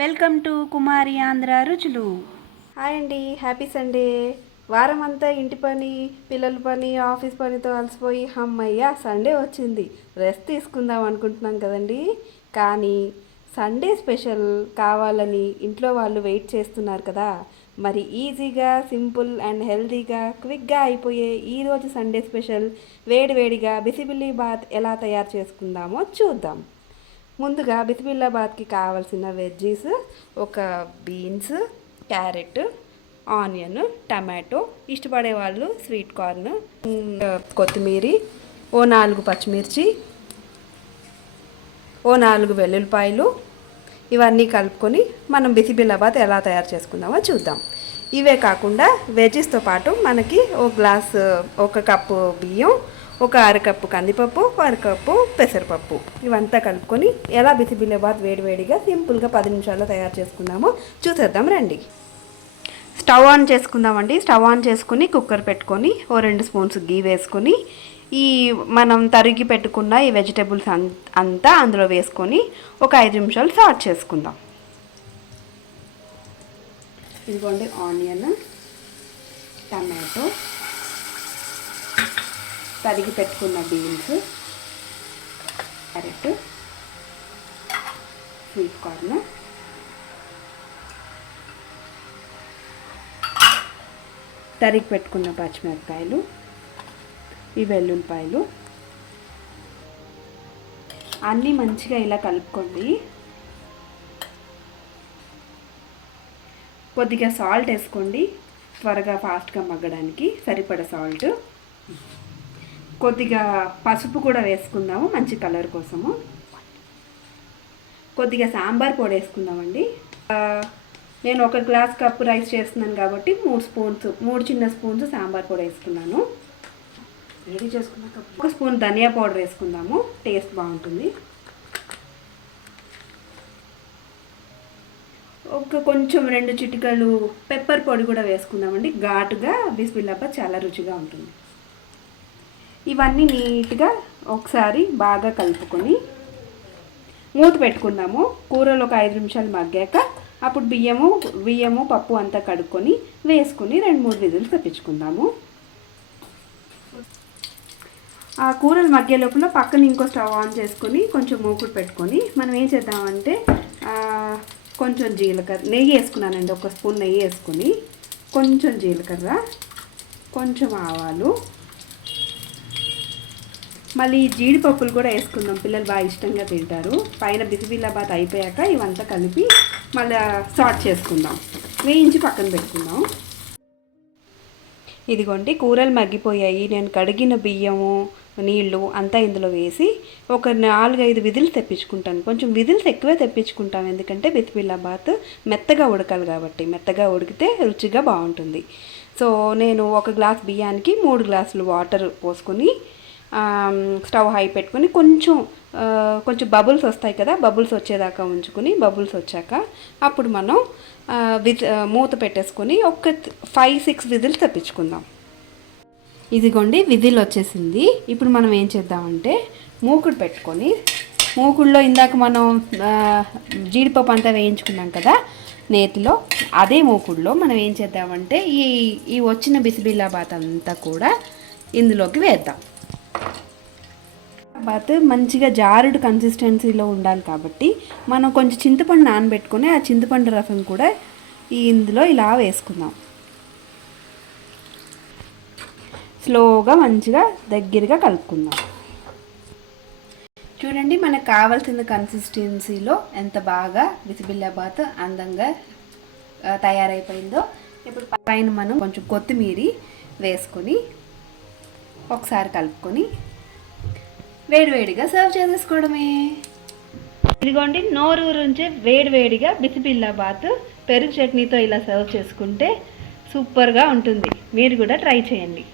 Welcome to కుమారి ఆంధ్ర రుచులు. Hi అండి, happy Sunday. వారం అంతా ఇంటి పని, పిల్లల పని, ఆఫీస్ పనితో అలసిపోయి అమ్మయ్య సండే వచ్చింది, రెస్ట్ తీసుకుందాం అనుకుంటున్నాం కదండి. కానీ సండే స్పెషల్ కావాలని ఇంట్లో వాళ్ళు వెయిట్ చేస్తున్నారు కదా. మరి ఈజీగా, సింపుల్ అండ్ హెల్తీగా, క్విక్గా అయిపోయే ఈరోజు సండే స్పెషల్ వేడివేడిగా బిసిబిల్లి బాత్ ఎలా తయారు చేసుకుందామో చూద్దాం. ముందుగా బిసిబిల్లాబాద్కి కావాల్సిన వెజ్జీస్ ఒక బీన్స్, క్యారెట్, ఆనియన్, టమాటో, ఇష్టపడే వాళ్ళు స్వీట్ కార్న్, కొత్తిమీర, ఓ 4 పచ్చిమిర్చి, ఓ 4 వెల్లుల్లిపాయలు, ఇవన్నీ కలుపుకొని మనం బిసిబిల్లాబాద్ ఎలా తయారు చేసుకుందామో చూద్దాం. ఇవే కాకుండా వెజ్జెస్తో పాటు మనకి ఒక కప్పు బియ్యం, ఒక అరకప్పు కందిపప్పు, అరకప్పు పెసరపప్పు, ఇవంతా కలుపుకొని ఎలా బిసిబిల్లాబాద్ వేడివేడిగా సింపుల్గా 10 నిమిషాల్లో తయారు చేసుకుందామో చూసేద్దాం రండి. స్టవ్ ఆన్ చేసుకుందామండి. స్టవ్ ఆన్ చేసుకుని కుక్కర్ పెట్టుకొని ఓ 2 స్పూన్స్ గీ వేసుకొని ఈ మనం తరిగి పెట్టుకున్న ఈ వెజిటేబుల్స్ అంతా అందులో వేసుకొని ఒక 5 నిమిషాలు సాట్ చేసుకుందాం. ఇదిగోండి ఆనియన్, టమాటో, తరిగి పెట్టుకున్న బీన్స్, క్యారెట్, స్వీట్ కార్న్, తరిగి పెట్టుకున్న పచ్చిమిరపకాయలు, ఈ వెల్లుల్లిపాయలు అన్నీ మంచిగా ఇలా కలుపుకోండి. కొద్దిగా సాల్ట్ వేసుకోండి, త్వరగా ఫాస్ట్గా మగ్గడానికి సరిపడా సాల్ట్. కొద్దిగా పసుపు కూడా వేసుకుందాము మంచి కలర్ కోసము. కొద్దిగా సాంబార్ పొడి వేసుకుందామండి. నేను 1 గ్లాస్ కప్పు రైస్ చేస్తున్నాను కాబట్టి 3 చిన్న స్పూన్స్ సాంబార్ పొడి వేసుకున్నాను. ఏది చేసుకున్నాక 1 స్పూన్ ధనియా పౌడర్ వేసుకుందాము, టేస్ట్ బాగుంటుంది. కొంచెం 2 చిటికలు పెప్పర్ పొడి కూడా వేసుకుందామండి, ఘాటుగా బిసిబిల్లాబాద్ చాలా రుచిగా ఉంటుంది. ఇవన్నీ నీట్గా ఒకసారి బాగా కలుపుకొని మూత పెట్టుకుందాము. కూరలు ఒక 5 నిమిషాలు మగ్గాక అప్పుడు బియ్యము పప్పు అంతా కడుక్కొని వేసుకుని 2-3 విజిల్స్ తెప్పించుకుందాము. ఆ కూరలు మగ్గే లోపల పక్కన ఇంకో స్టవ్ ఆన్ చేసుకొని కొంచెం మూకుడు పెట్టుకొని మనం ఏం చేద్దామంటే కొంచెం జీలకర్ర, నెయ్యి వేసుకున్నానండి, 1 స్పూన్ నెయ్యి వేసుకొని కొంచెం జీలకర్ర, కొంచెం ఆవాలు, మళ్ళీ జీడిపప్పులు కూడా వేసుకుందాం, పిల్లలు బాగా ఇష్టంగా తింటారు. పైన బిసిబిల్లాబాద్ అయిపోయాక ఇవంతా కలిపి మళ్ళీ సాట్ చేసుకుందాం, వేయించి పక్కన పెట్టుకుందాం. ఇదిగోండి కూరలు మగ్గిపోయాయి. నేను కడిగిన బియ్యము, నీళ్ళు అంతా ఇందులో వేసి ఒక 4-5 విజిల్స్ తెప్పించుకుంటాను. కొంచెం విజిల్స్ ఎక్కువే తెప్పించుకుంటాం, ఎందుకంటే బిసిబిల్లాబాద్ మెత్తగా ఉడకాలి కాబట్టి. మెత్తగా ఉడికితే రుచిగా బాగుంటుంది. సో నేను 1 గ్లాస్ బియ్యానికి 3 గ్లాసులు వాటర్ పోసుకొని స్టవ్ హై పెట్టుకొని కొంచెం బబుల్స్ వస్తాయి కదా, బబుల్స్ వచ్చేదాకా ఉంచుకొని బబుల్స్ వచ్చాక అప్పుడు మనం మూత పెట్టేసుకొని ఒక 5-6 విజిల్స్ తెప్పించుకుందాం. ఇదిగోండి విజిల్ వచ్చేసింది. ఇప్పుడు మనం ఏం చేద్దామంటే మూకుడు పెట్టుకొని, మూకుడులో ఇందాక మనం జీడిపప్పు అంతా వేయించుకున్నాం కదా నేతిలో, అదే మూకుడులో మనం ఏం చేద్దామంటే ఈ వచ్చిన బిసిబిల్లాబాద్ అంతా కూడా ఇందులోకి వేద్దాం. బాత్ మంచిగా జారుడు కన్సిస్టెన్సీలో ఉండాలి కాబట్టి మనం కొంచెం చింతపండు నానబెట్టుకొని ఆ చింతపండు రసం కూడా ఇందులో ఇలా వేసుకుందాం. స్లోగా మంచిగా దగ్గరగా కలుపుకుందాం. చూడండి మనకు కావాల్సిన కన్సిస్టెన్సీలో ఎంత బాగా బిసిబిల్లాబాత్ అందంగా తయారైపోయిందో. ఇప్పుడు పైన మనం కొంచెం కొత్తిమీర వేసుకొని ఒకసారి కలుపుకొని వేడివేడిగా సర్వ్ చేసేసుకోవడమే. ఇదిగోండి నోరూరుంచే వేడివేడిగా బిసిబిల్లాబాత్ పెరుగు చట్నీతో ఇలా సర్వ్ చేసుకుంటే సూపర్గా ఉంటుంది. మీరు కూడా ట్రై చేయండి.